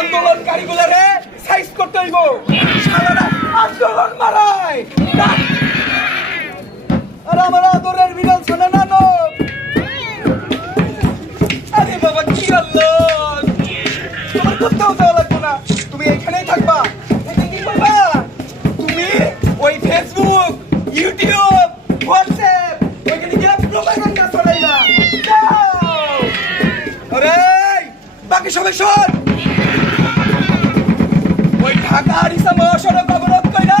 আন্দোলনকারীগুলোরে size করতে হইব সারা আন্দোলন মারায় আর আমার আদরের বিড়াল ছানা না আরে বাবা কি আল্লাহ তোমার লাগবে না তুমি এখানেই থাকবা তুমি ওই ফেসবুক ইউটিউব হোয়াটসঅ্যাপ ওইখানে গিয়ে প্রোপাগান্ডা চলাই না বাকি সবাই শোন ঢাকা আরিসা মহাসড়ক অবরোধ কইরা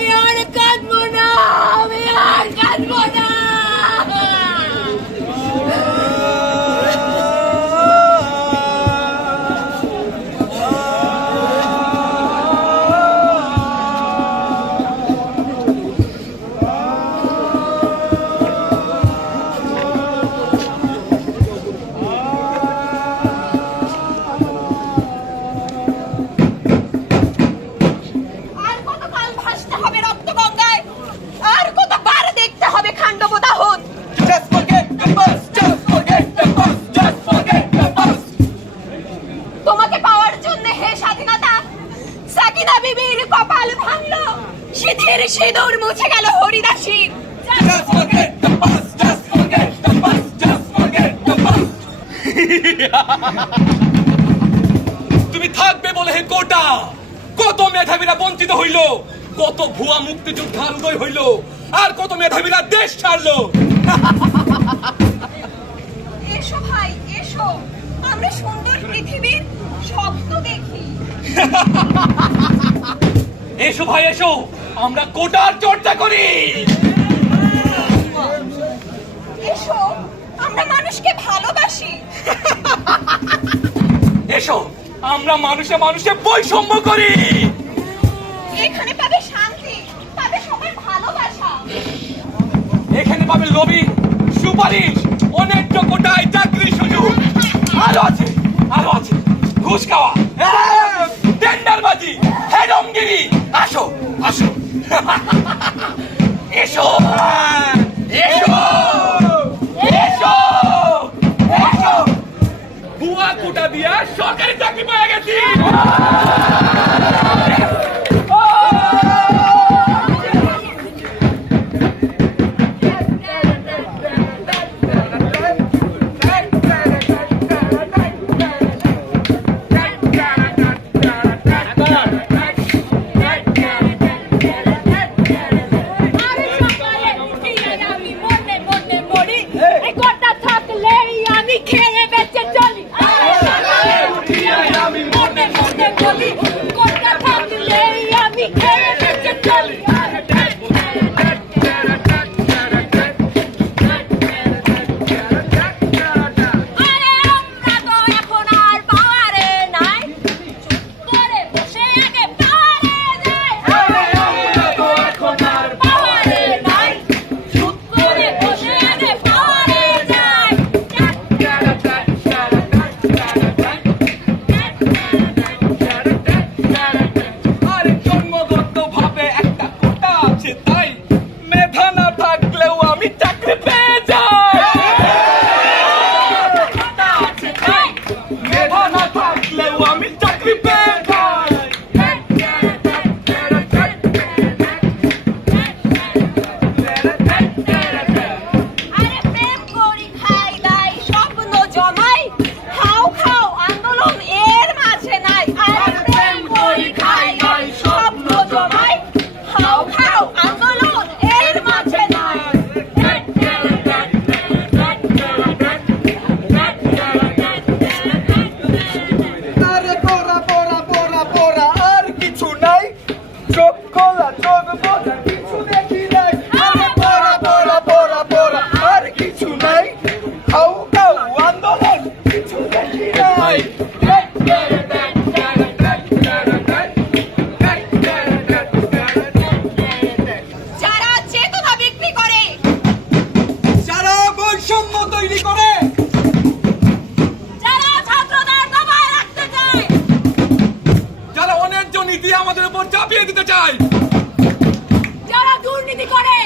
mi orgasmo, no, mi কপাল ভাঙলো সিঁথির সিঁদুর মুছে গেল হরিদাসী তুমি থাকবে বলে হে কোটা কত মেধাবীরা বঞ্চিত হইল কত ভুয়া মুক্তিযোদ্ধার উদয় হইল আর কত মেধাবীরা দেশ ছাড়লো এসো ভাই এসো আমরা সুন্দর পৃথিবীর স্বপ্ন দেখি এসো ভাই এসো আমরা কোটার চর্চা করি এসো আমরা মানুষকে ভালোবাসি এসো আমরা মানুষে মানুষে বৈষম্য করি এখানে পাবে শান্তি পাবে সবার ভালোবাসা এখানে পাবে লবি সুপারিশ ভুয়া কোটা দিয়া সরকারি চাকরি পাওয়া গেছি দুর্নীতি আমাদের উপর চাপিয়ে দিতে চায় যারা দুর্নীতি করে